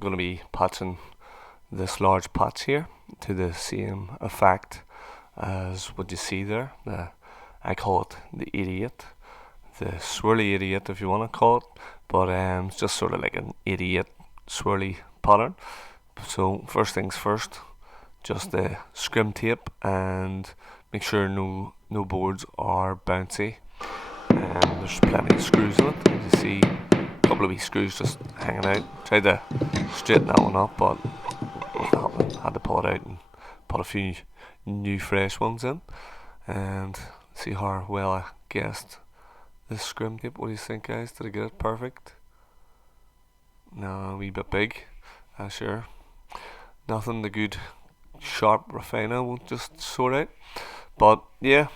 going to be patching this large patch here to the same effect as what you see there. I call it the 88, the swirly 88 if you want to call it, but it's just sort of like an 88 swirly pattern. So first things first, just the scrim tape and make sure no boards are bouncy. There's plenty of screws in it. As you see, a couple of wee screws just hanging out. Tried to straighten that one up, but wasn't happening. Had to pull it out and put a few new fresh ones in. And see how well I guessed this scrim tape. What do you think, guys? Did I get it perfect? No, a wee bit big. Sure. Nothing the good sharp refiner won't just sort out. But yeah,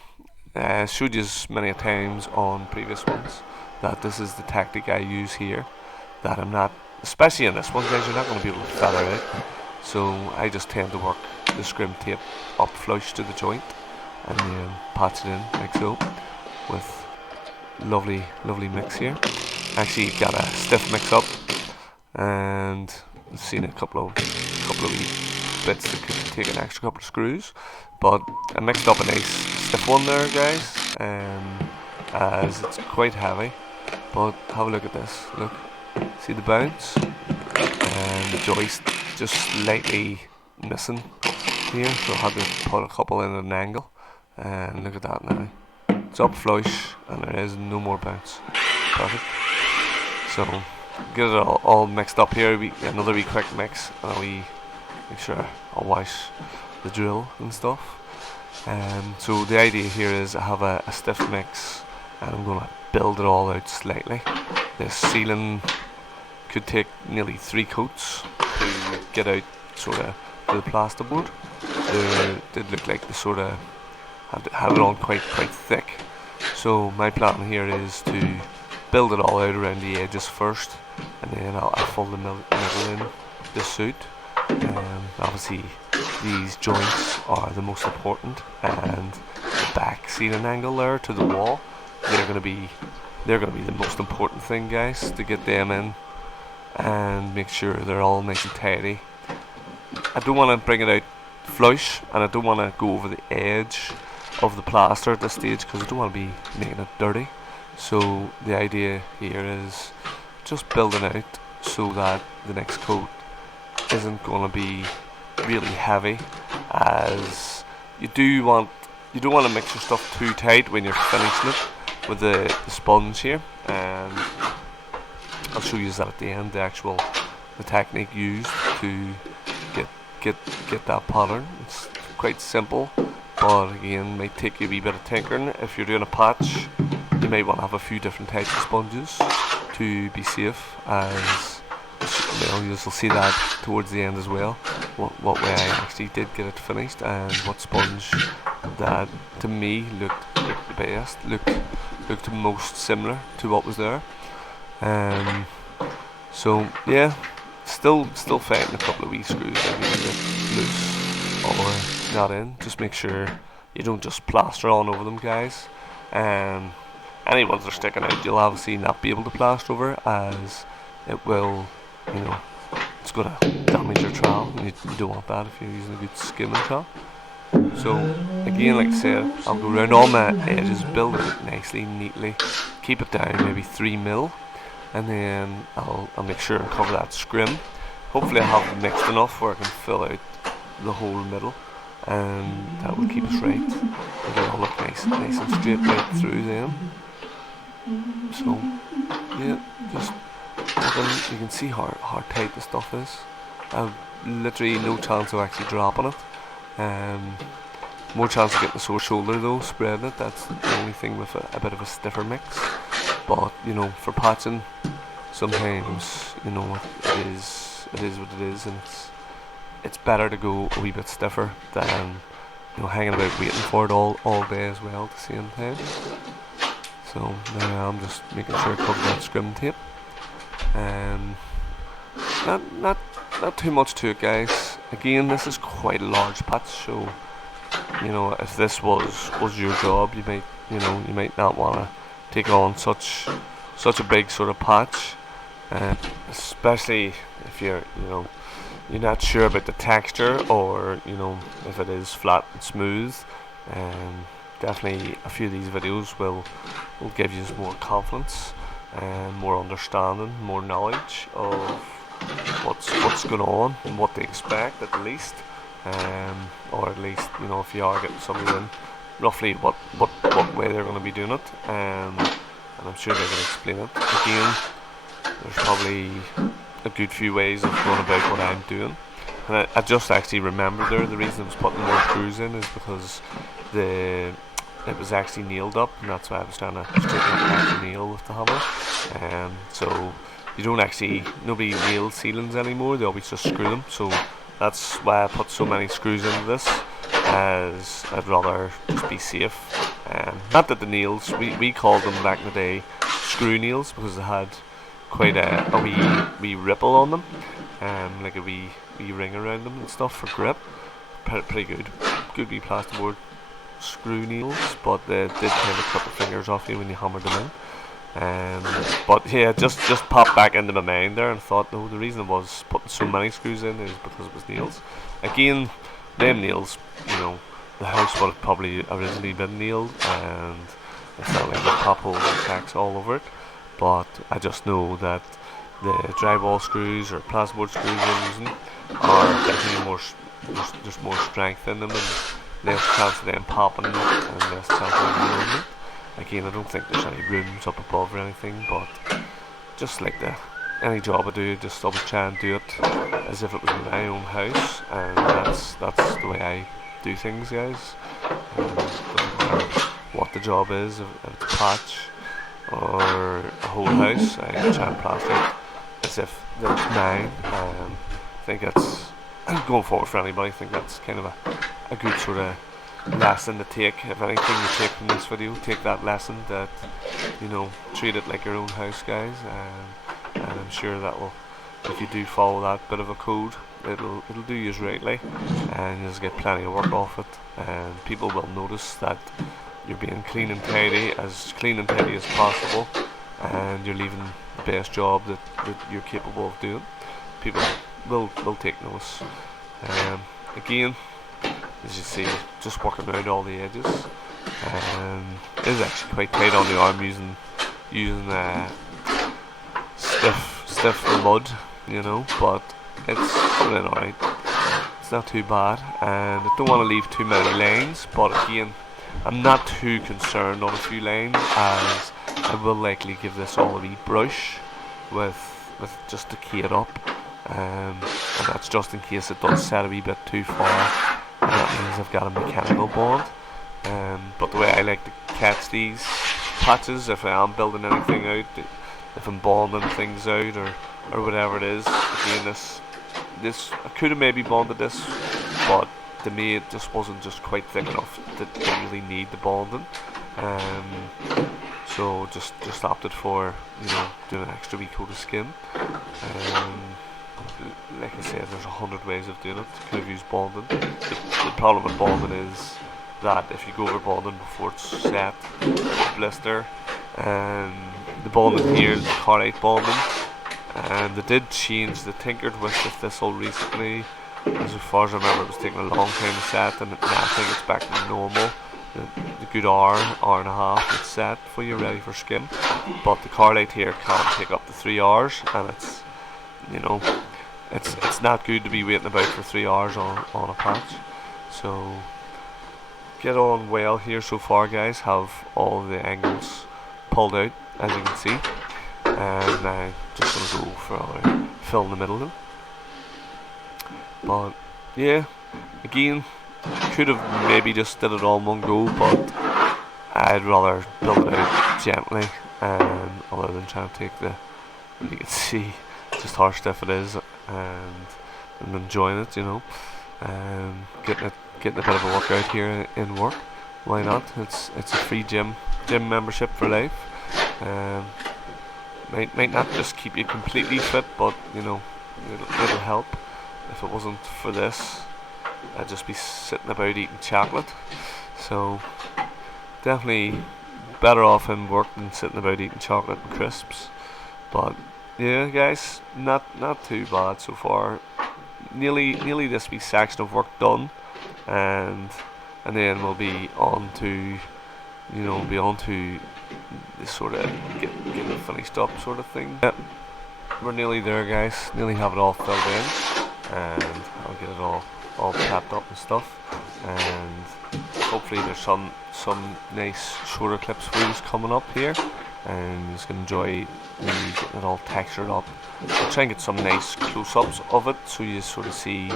showed you many times on previous ones that this is the tactic I use here. That I'm not, especially in this one, guys, you're not going to be able to feather out. So I just tend to work the scrim tape up flush to the joint and then patch it in like so with lovely mix here. Actually got a stiff mix up and I've seen a couple of wee bits that could take an extra couple of screws, but I mixed up a nice stiff one there, guys, as it's quite heavy. But have a look at this. Look, see the bounce and the joist just slightly missing here, so I had to put a couple in at an angle. And look at that now. It's up flush and there is no more bounce. Perfect. So get it all mixed up here. Another wee quick mix and make sure I'll wash the drill and stuff. So the idea here is I have a stiff mix and I'm going to build it all out slightly. This ceiling could take nearly 3 coats to get out sort of to the plasterboard. They did look like they sort of had it on quite thick. So my plan here is to build it all out around the edges first, and then I'll fill the middle in the suit. Obviously these joints are the most important, and the back ceiling angle there to the wall, they're going to be the most important thing, guys, to get them in and make sure they're all nice and tidy. I don't want to bring it out flush and I don't want to go over the edge of the plaster at this stage because I don't want to be making it dirty. So the idea here is just building out so that the next coat isn't going to be really heavy, as you don't want to mix your stuff too tight when you're finishing it with the sponge here. And I'll show you that at the end, the technique used to get that pattern. It's quite simple, but again might take you a wee bit of tinkering. If you're doing a patch, you might want to have a few different types of sponges to be safe, as you'll see that towards the end as well, what way I actually did get it finished and what sponge that to me looked the best, looked most similar to what was there. So yeah, still fighting a couple of wee screws that need to get loose or not in. Just make sure you don't just plaster on over them, guys. Any ones that are sticking out, you'll obviously not be able to plaster over, as it will, it's going to damage your trowel, and you don't want that if you're using a good skimming trowel. So again, like I said, I'll go around all my edges, build it nicely, neatly, keep it down maybe 3mm, and then I'll make sure and cover that scrim. Hopefully I have it mixed enough where I can fill out the whole middle, and that will keep us right. It'll all look nice and straight right through them. So yeah, just you can see how tight the stuff is. I've literally no chance of actually dropping it. More chance of getting a sore shoulder though, spreading it. That's the only thing with a bit of a stiffer mix. But for patching, sometimes it is what it is, and it's better to go a wee bit stiffer than hanging about waiting for it all day as well at the same time. So now I'm just making sure I cover that scrim tape. Not too much to it, guys. Again, this is quite a large patch, so if this was your job, you might not want to take on such a big sort of patch. especially if you're not sure about the texture, or if it is flat and smooth. Um, Definitely a few of these videos will give you more confidence and more understanding, more knowledge of what's going on and what to expect at the least, or at least if you are getting somebody in, roughly what way they're going to be doing it, and I'm sure they can explain it. Again, there's probably a good few ways of going about what I'm doing, and I just actually remembered there the reason I was putting more screws in is because it was actually nailed up, and that's why I was trying to straighten up the nail with the hammer. So you don't actually, nobody nails ceilings anymore, they always just screw them, so that's why I put so many screws into this, as I'd rather just be safe. Not that the nails, we called them back in the day screw nails, because they had quite a wee ripple on them, like a wee ring around them and stuff for grip. Pretty good wee plasterboard screw nails, but they did kind of cut the fingers off you when you hammered them in. But yeah, just popped back into my mind there, and thought, no, the reason I was putting so many screws in is because it was nails. Again, them nails, the house would have probably originally been nailed, and it's not like the pop holes and cracks all over it. But I just know that the drywall screws or plasterboard screws I'm using are definitely there's more strength in them, and less chance of them popping, and less chance of them moving. Again, I don't think there's any rooms up above or anything, but just like any job I do, just always try and do it as if it was my own house, and that's the way I do things, guys. Doesn't matter what the job is, if it's a patch or a whole house, I try and plaster it as if it's mine. I think that's, going forward for anybody, I think that's kind of a good sort of lesson to take. If anything you take from this video, take that lesson, that treat it like your own house, guys, and I'm sure that will, if you do follow that bit of a code, it'll do you rightly, and you'll get plenty of work off it, and people will notice that you're being clean and tidy as possible, and you're leaving the best job that you're capable of doing. People will take notice. Again, as you see, just working around all the edges. It is actually quite tight on the arm using stiff mud, but it's doing alright. It's not too bad, and I don't want to leave too many lines, but again, I'm not too concerned on a few lines, as I will likely give this all a wee brush with just to key it up, and that's just in case it does set a wee bit too far, and that means I've got a mechanical bond. But the way I like to catch these patches, if I am building anything out, if I'm bonding things out or whatever it is, again, this I could have maybe bonded this, but to me it just wasn't just quite thick enough to really need the bonding. So just opted for doing an extra wee coat of skin. Like I said, there's 100 ways of doing it. Could have used bonding. The problem with bonding is that if you go over bonding before it's set, blister, and the bonding here is the carbide bonding, and they did change, they tinkered with the thistle recently. As far as I remember, it was taking a long time to set, and now I think it's back to normal. The good hour and a half it's set for you, ready for skin. But the carbide here can take up to 3 hours, and it's it's not good to be waiting about for 3 hours on a patch. So get on well here so far, guys. Have all the angles pulled out, as you can see, and now just gonna go for a fill in the middle of them. But yeah, again, could have maybe just did it all in one go, but I'd rather build it out gently, other than trying to take you can see just how stiff it is, and I'm enjoying it, getting a bit of a workout here in work. Why not? It's a free gym membership for life. Might not just keep you completely fit, but it'll help. If it wasn't for this, I'd just be sitting about eating chocolate. So definitely better off in work than sitting about eating chocolate and crisps. But yeah, guys, not too bad so far. Nearly this wee section of work done, and then we'll be on to be on to this sort of getting it finished up sort of thing. Yep, we're nearly there, guys. Nearly have it all filled in, and I'll get it all prepped up and stuff. And hopefully there's some nice shorter clips for you coming up here, and you're just gonna enjoy me getting it all textured up. I'll try and get some nice close-ups of it so you sort of see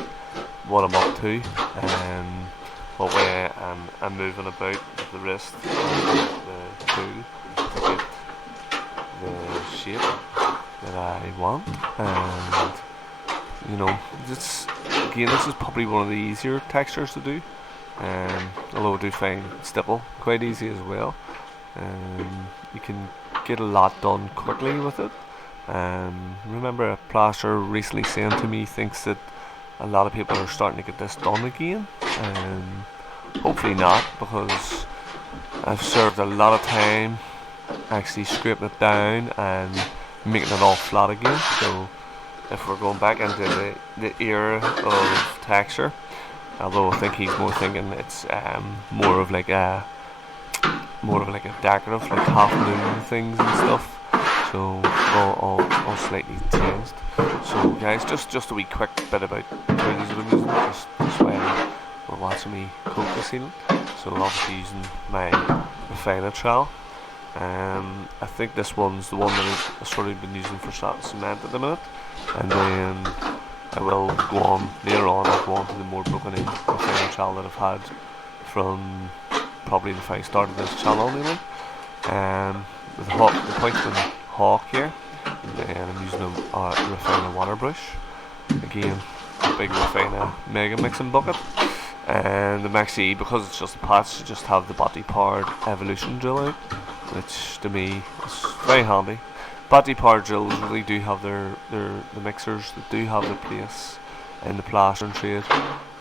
what I'm up to, and what way I'm moving about with the wrist and the tool to get the shape that I want. And this is probably one of the easier textures to do, although I do find stipple quite easy as well. You can get a lot done quickly with it. Remember a plaster recently saying to me thinks that a lot of people are starting to get this done again. Hopefully not, because I've served a lot of time actually scraping it down and making it all flat again. So if we're going back into the era of texture, although I think he's more thinking it's more of like a decorative, like half moon things and stuff. So all slightly changed. So guys, just a wee quick bit about the tools that I'm using, just while we're watching me coat the ceiling. So obviously using my refiner trowel. I think this one's the one that I've sort of been using for cement at the minute, and then I will go on later on. I'll go on to the more broken in refiner trowel that I've had from probably if I started this channel nearly. With the Pointsman Hawk here, and then I'm using a refiner water brush. Again, a big refiner mega mixing bucket. And I'm actually, because it's just a patch, I just have the body powered evolution drill out, which to me is very handy. Body powered drills really do have the mixers that do have the place in the plastering trade,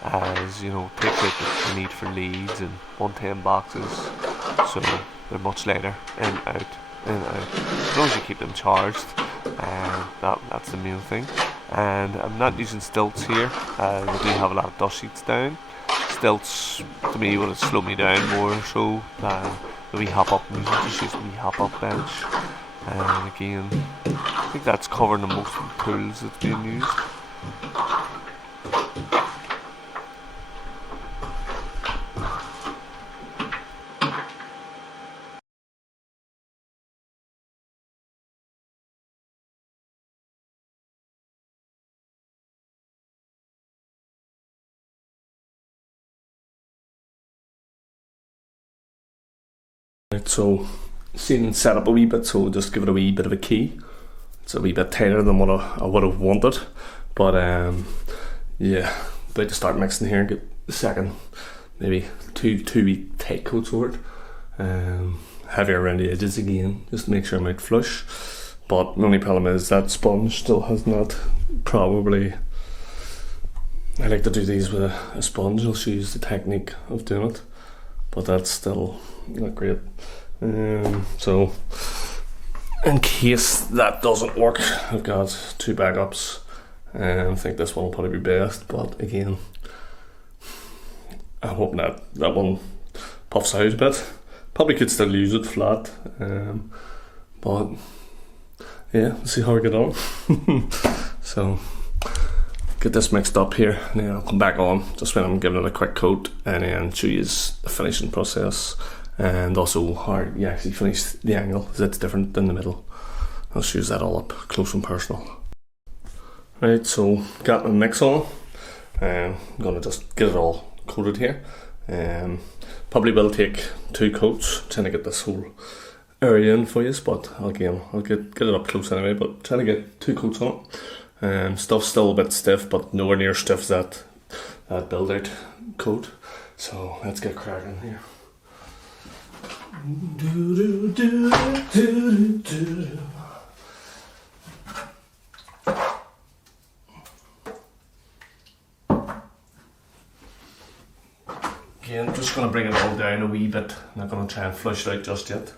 as take out the need for leads and 110 boxes, so they're much lighter in and out. As long as you keep them charged, that's the main thing. And I'm not using stilts here. I do have a lot of dust sheets down. Stilts to me would slow me down more so than the wee hop up. I'm just using the wee hop up bench. And again, I think that's covering the most of the tools that's being used. Right, so ceiling set up a wee bit, so just give it a wee bit of a key. It's a wee bit tighter than what I would have wanted, but yeah, about to start mixing here and get the second, maybe two wee tight coats over it. Heavier around the edges again, just to make sure I'm out flush. But the only problem is that sponge still has not probably. I like to do these with a sponge. I'll show you the technique of doing it, but that's still not great. So in case that doesn't work, I've got two backups. I think this one will probably be best, but again, I hope that one puffs out a bit. Probably could still use it flat, but yeah, let's see how we get on. So get this mixed up here, and then I'll come back on just when I'm giving it a quick coat, and then show you the finishing process, and also how you actually finish the angle, as it's different than the middle. I'll show you that all up close and personal. Right, so got my mix on. I'm gonna just get it all coated here. Probably will take two coats, trying to get this whole area in for you, but again, I'll get it up close anyway, but trying to get two coats on it. Stuff's still a bit stiff, but nowhere near stiff as that build out coat. So let's get cracking here. Again, just going to bring it all down a wee bit. I'm not going to try and flush it out just yet.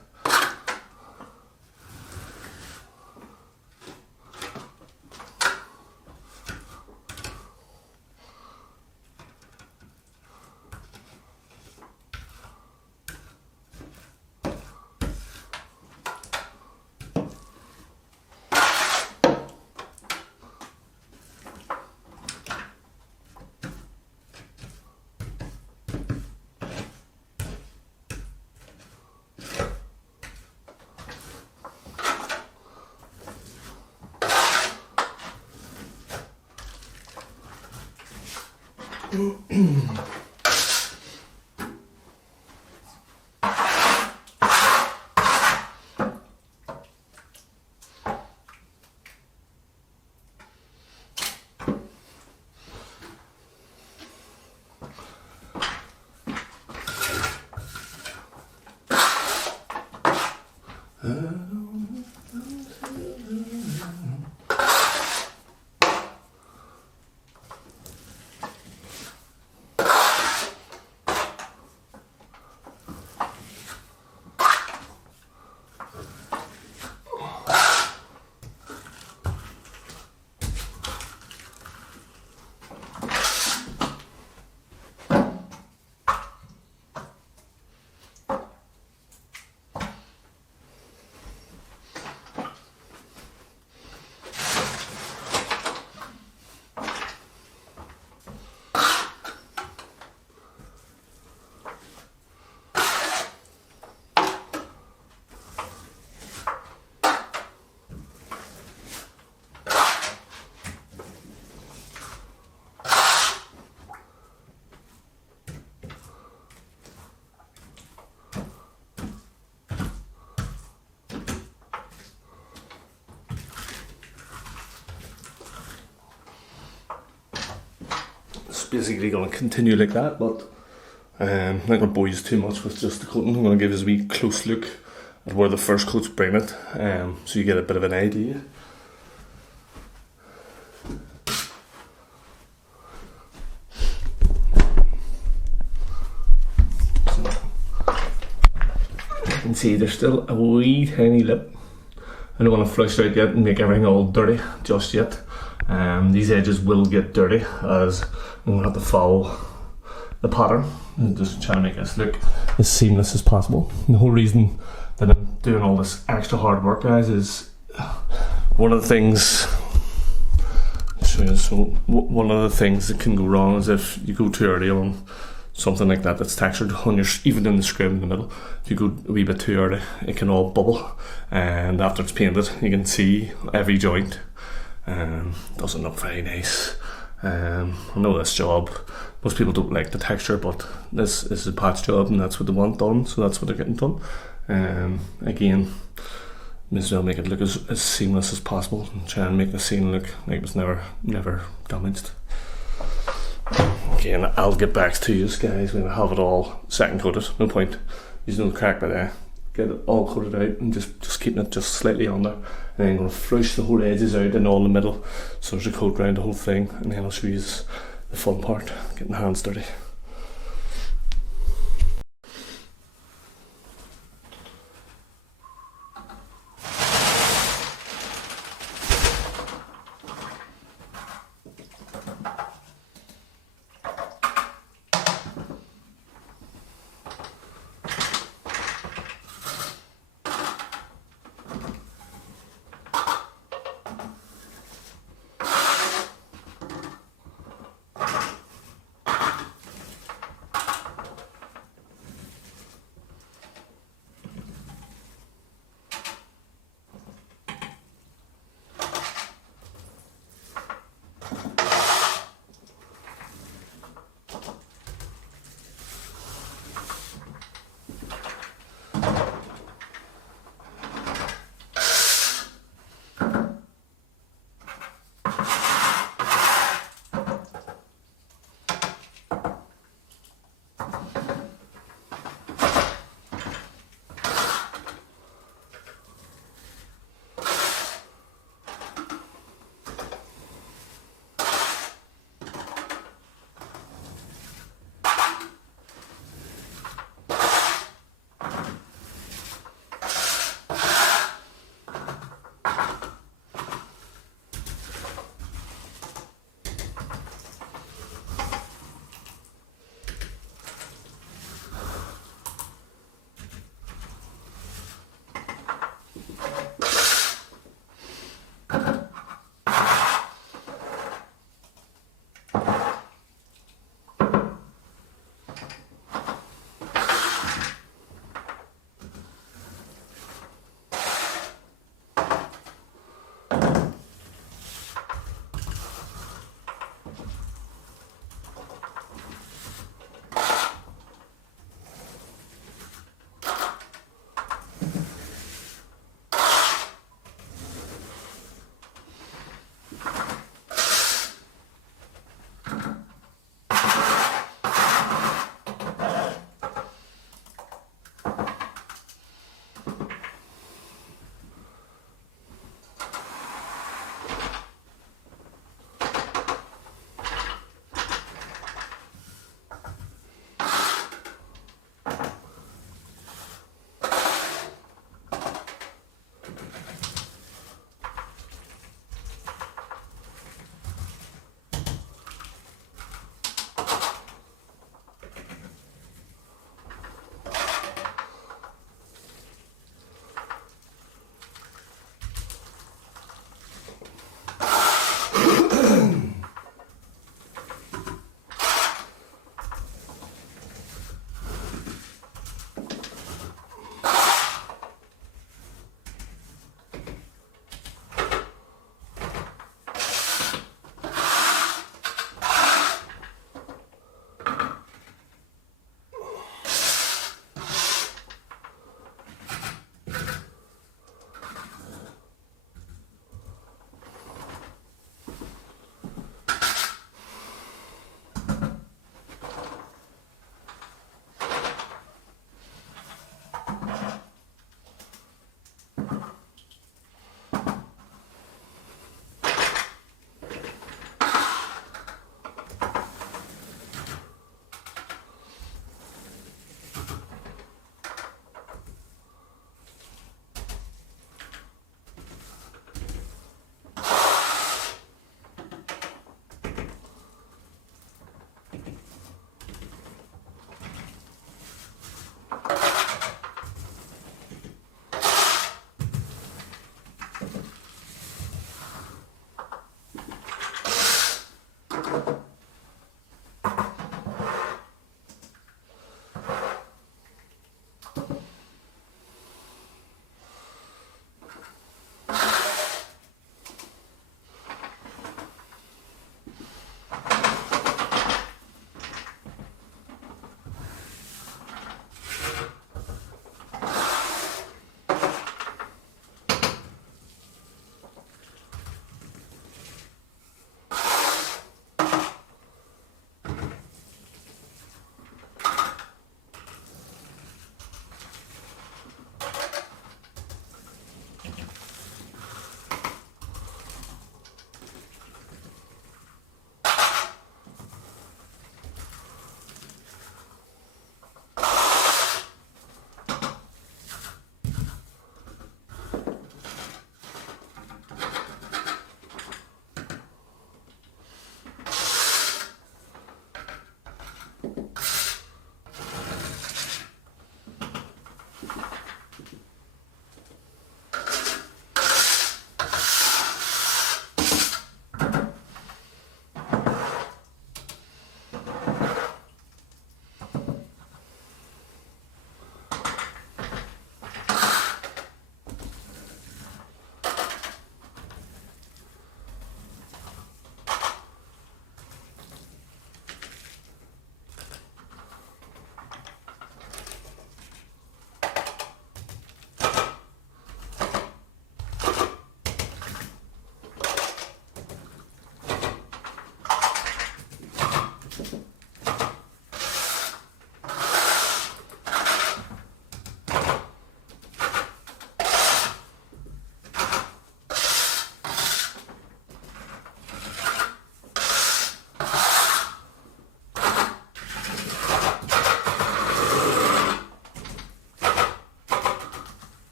Basically going to continue like that, but I'm not going to bore you too much with just the coating. I'm going to give you a wee close look at where the first coat's bringing it, so you get a bit of an idea. You can see there's still a wee tiny lip. I don't want to flush it out yet and make everything all dirty just yet. These edges will get dirty as I'm going to have to follow the pattern and just try to make this look as seamless as possible. And the whole reason that I'm doing all this extra hard work, guys, is one of the things one of the things that can go wrong is if you go too early on something like that that's textured on your, even in the scrim in the middle, if you go a wee bit too early it can all bubble, and after it's painted you can see every joint. Doesn't look very nice. I know this job, most people don't like the texture, but this is a patch job and that's what they want done, so that's what they're getting done. Again, may as well make it look as seamless as possible and try and make the scene look like it was never damaged. Again, I'll get back to you guys when I have it all second coated. No point using the crack by there. Get it all coated out and just keeping it just slightly on there, and then I'm going to flush the whole edges out and all in the middle so there's a coat around the whole thing, and then I'll show you the fun part, getting the hands dirty.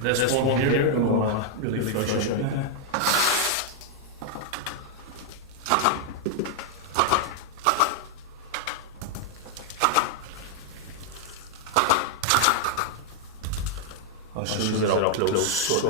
This one here will really flush out. I'll show you it up close.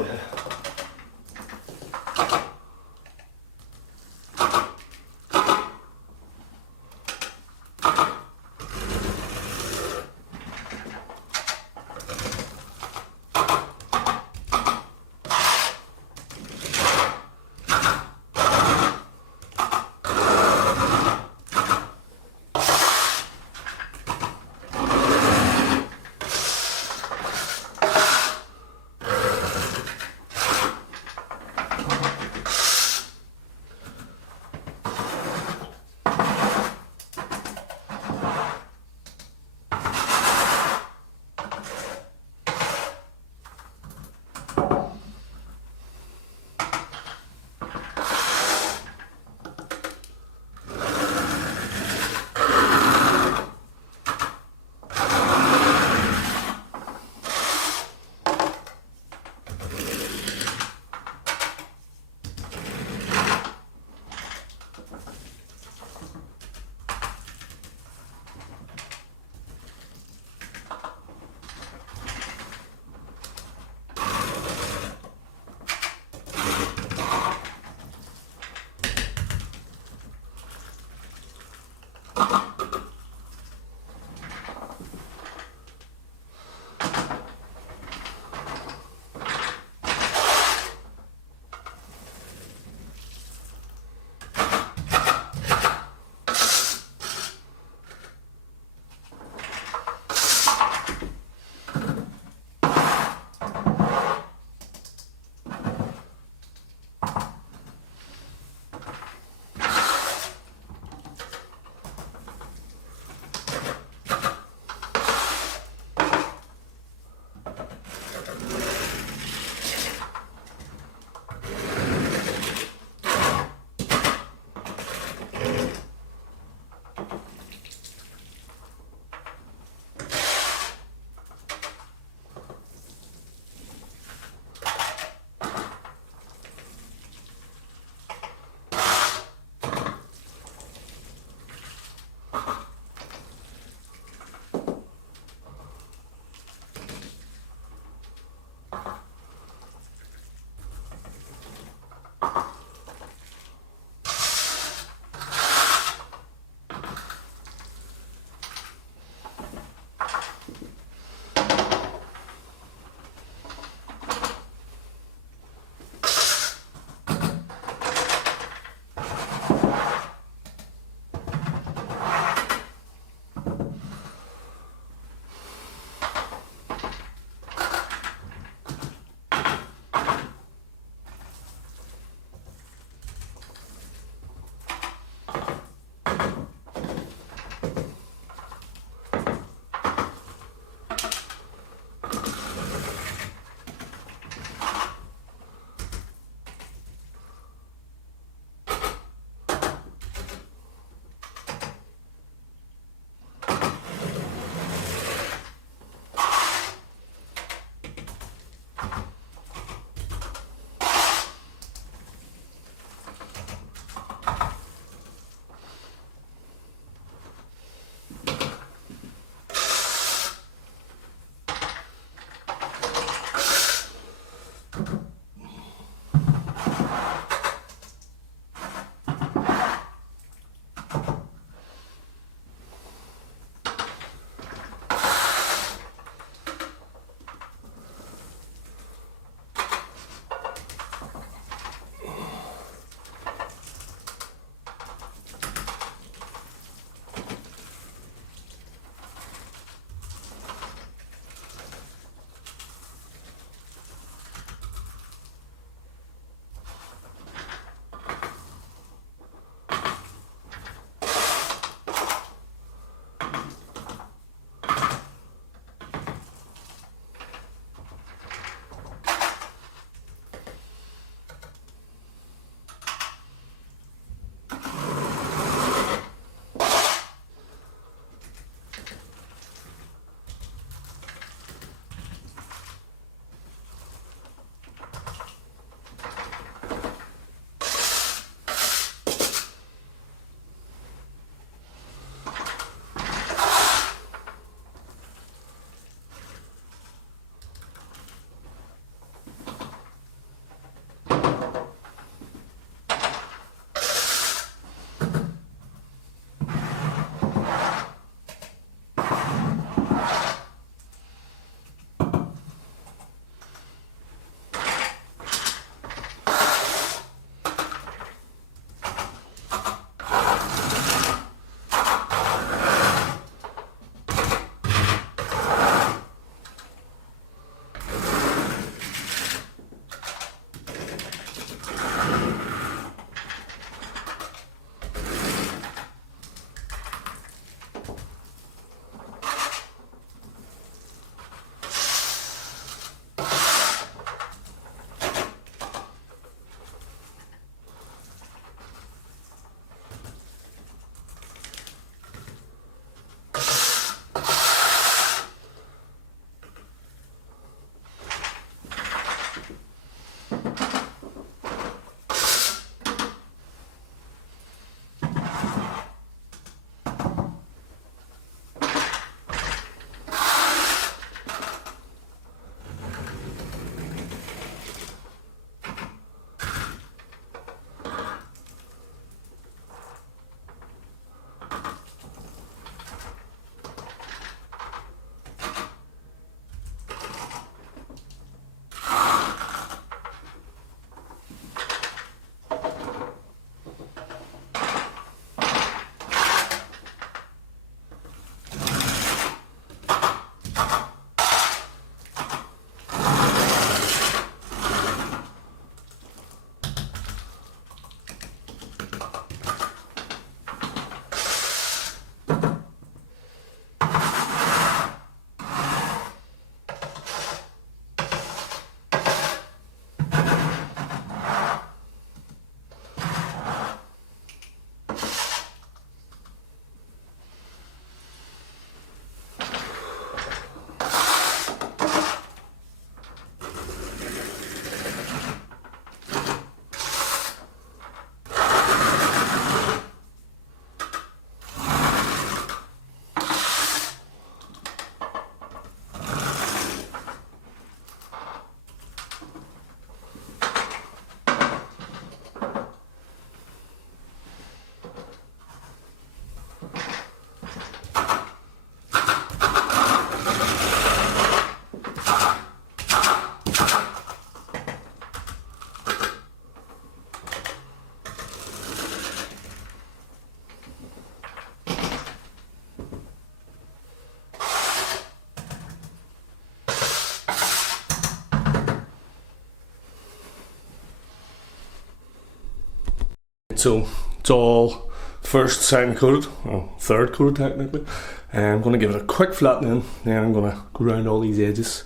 Right, so it's all first, second coated, well, third coated technically. I'm going to give it a quick flattening, then I'm going to go around all these edges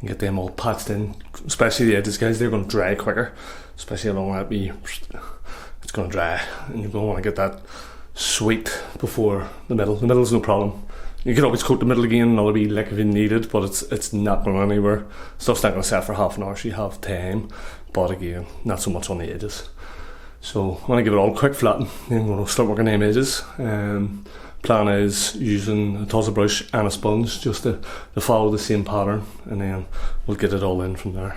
and get them all patched in, especially the edges, guys. They're going to dry quicker, especially along that wee, it's going to dry, and you're going to want to get that sweet before the middle. The middle's no problem. You can always coat the middle again, another wee lick if you needed, but it's not going anywhere. Stuff's not going to set for half an hour, so you have time, but again, not so much on the edges. So I'm going to give it all a quick flatten, then I'm going to start working them edges. Plan is using a tussle brush and a sponge just to follow the same pattern, and then we'll get it all in from there.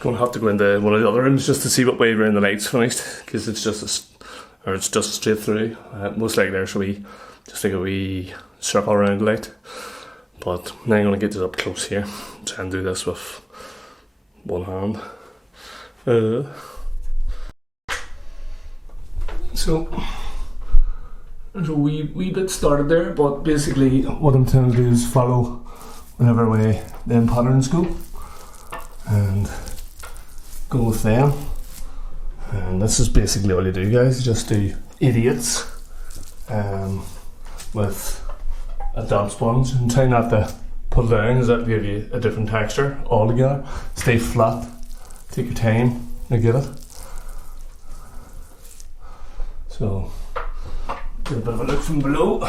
Going to have to go into one of the other rooms just to see what way around the light's finished, because it's just straight through. Most likely there should be just like a wee circle around the light, but now I'm going to get it up close here. Try and do this with one hand. So there's a wee bit started there, but basically what I'm trying to do is follow whatever way them patterns go and go with them. And this is basically all you do, guys. You just do idiots with a damp sponge, and try not to put it down, as that give you a different texture altogether. Stay flat, take your time to get it. So get a bit of a look from below.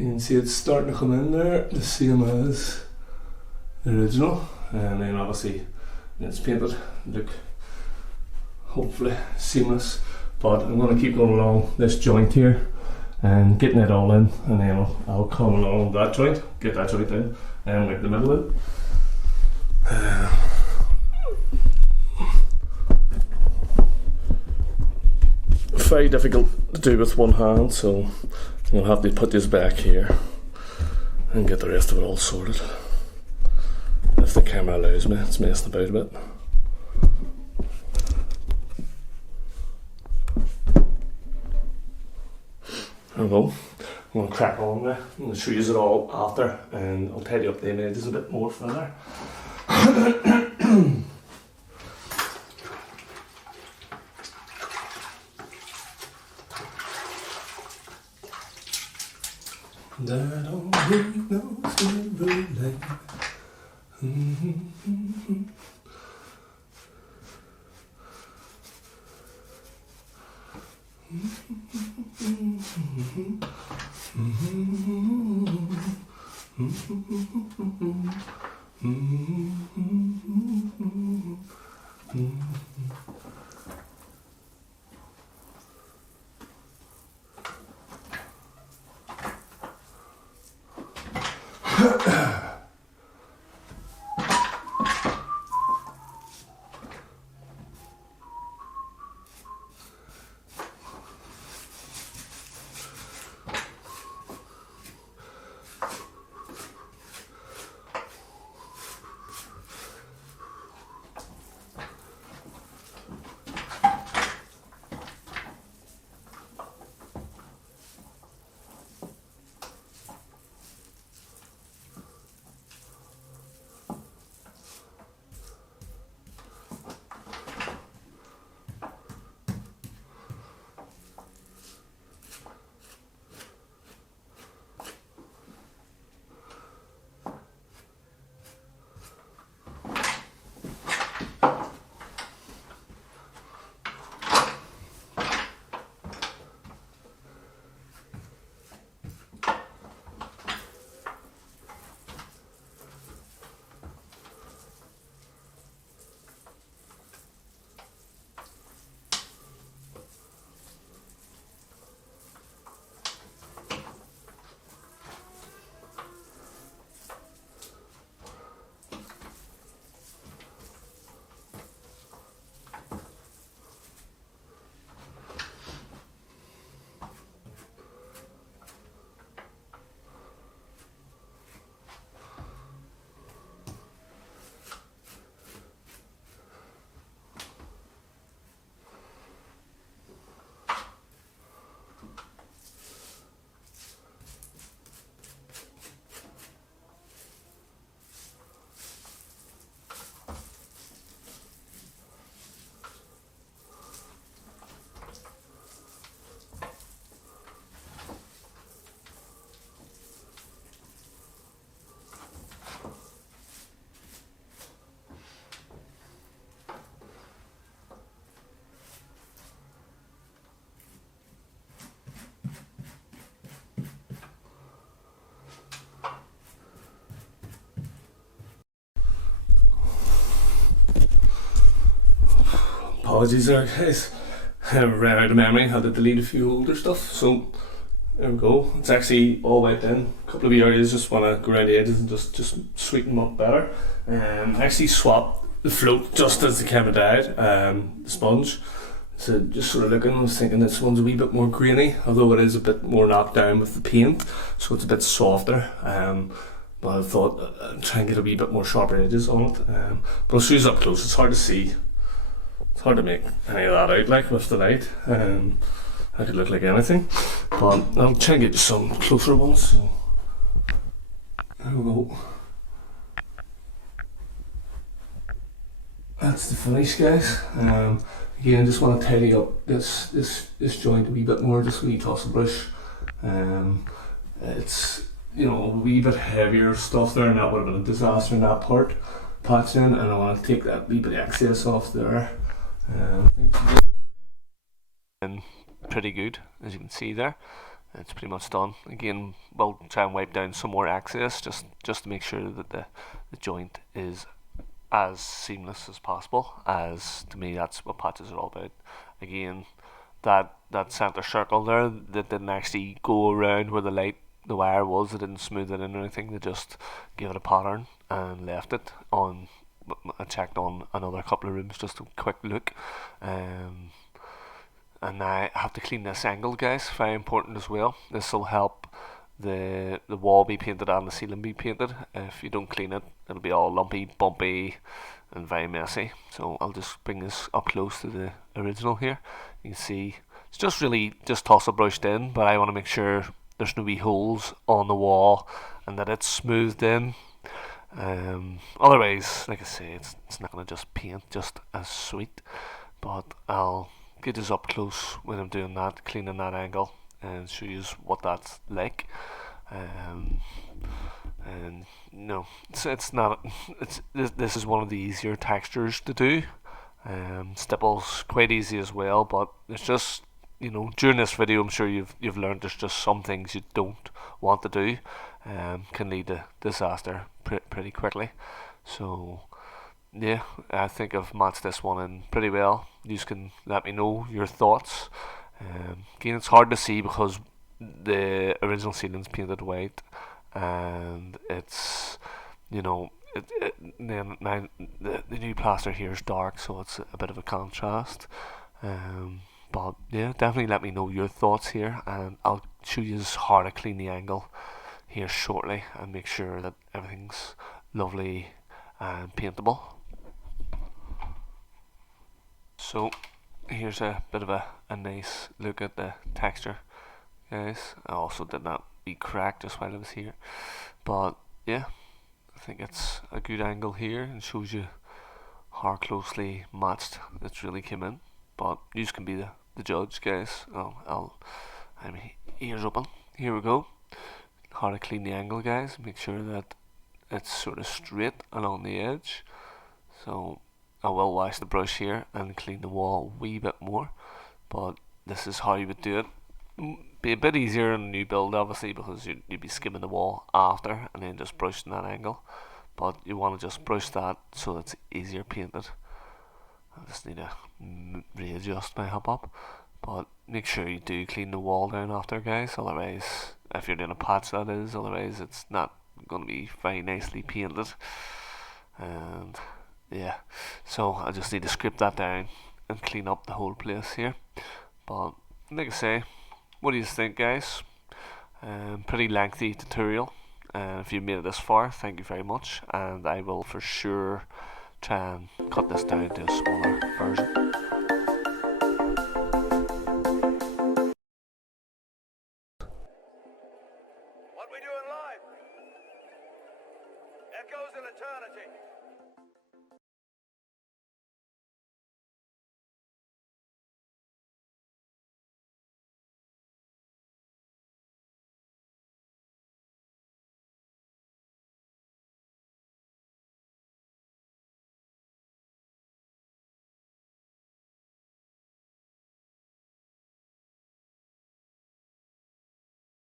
You can see it's starting to come in there, the same as the original, and then obviously when it's painted, look hopefully seamless. But I'm going to keep going along this joint here and getting it all in, and then I'll come along that joint, get that joint in, and like the middle in. Very difficult to do with one hand, so I'll have to put this back here and get the rest of it all sorted. If if the camera allows me, it's messing about a bit. There we go. I'm going to crack on there. I'm going to show you it all after, and I'll tidy up the images a bit more further. And I don't need no silver light. Apologies there, guys. I ran out of memory, had to delete a few older stuff, so there we go. It's actually all wiped in. A couple of areas just want to go around the edges and just sweeten them up better. I actually swapped the float just as the camera died, the sponge. So just sort of looking, I was thinking this one's a wee bit more grainy, although it is a bit more knocked down with the paint, so it's a bit softer. But I thought I'd try and get a wee bit more sharper edges on it. But I'll show you up close, it's hard to see. It's hard to make any of that out like with the light. I could look like anything, but I'll try and get you some closer ones. So there we go. That's the finish, guys. Again, I just want to tidy up this joint a wee bit more, just a wee toss of brush. It's, you know, a wee bit heavier stuff there, and that would have been a disaster in that part patching, and I want to take that wee bit of excess off there. And pretty good, as you can see there. It's pretty much done. Again, we'll try and wipe down some more excess just to make sure that the joint is as seamless as possible, as to me that's what patches are all about. Again, that center circle there that didn't actually go around where the wire was, they didn't smooth it in or anything, they just gave it a pattern and left it on. I checked on another couple of rooms, just a quick look, and I have to clean this angle, guys, very important as well. This will help the wall be painted and the ceiling be painted. If you don't clean it, it'll be all lumpy, bumpy, and very messy. So I'll just bring this up close to the original here. You can see it's just really just tussle brushed in, but I want to make sure there's no wee holes on the wall and that it's smoothed in. Otherwise, like I say, it's not going to just paint just as sweet, but I'll get this up close when I'm doing that, cleaning that angle, and show you what that's like. And no, it's not. This is one of the easier textures to do. Stipple's quite easy as well, but it's just, during this video I'm sure you've learned there's just some things you don't want to do. Can lead to disaster pretty quickly. So yeah, I think I've matched this one in pretty well. You can let me know your thoughts. Again, it's hard to see because the original ceiling's painted white, and it's, then the new plaster here is dark, so it's a bit of a contrast. But yeah, definitely let me know your thoughts here, and I'll show you how to clean the angle here shortly and make sure that everything's lovely and paintable. So here's a bit of a nice look at the texture, guys. I also did not be cracked just while I was here, but yeah, I think it's a good angle here and shows you how closely matched it's really came in. But you can be the judge, guys. I'm ears open. Here we go. How to clean the angle, guys. Make sure that it's sort of straight along the edge. So I will wash the brush here and clean the wall a wee bit more, but this is how you would do it. Be a bit easier in a new build, obviously, because you'd be skimming the wall after and then just brushing that angle, but you want to just brush that so it's easier painted. I just need to readjust my hop up, but make sure you do clean the wall down after, guys. Otherwise, if you're doing a patch, that is, otherwise it's not going to be very nicely painted. And yeah, so I just need to scrape that down and clean up the whole place here. But like I say, what do you think, guys? Pretty lengthy tutorial. If you made it this far, thank you very much, and I will for sure try and cut this down to a smaller version. What we do in life echoes in eternity.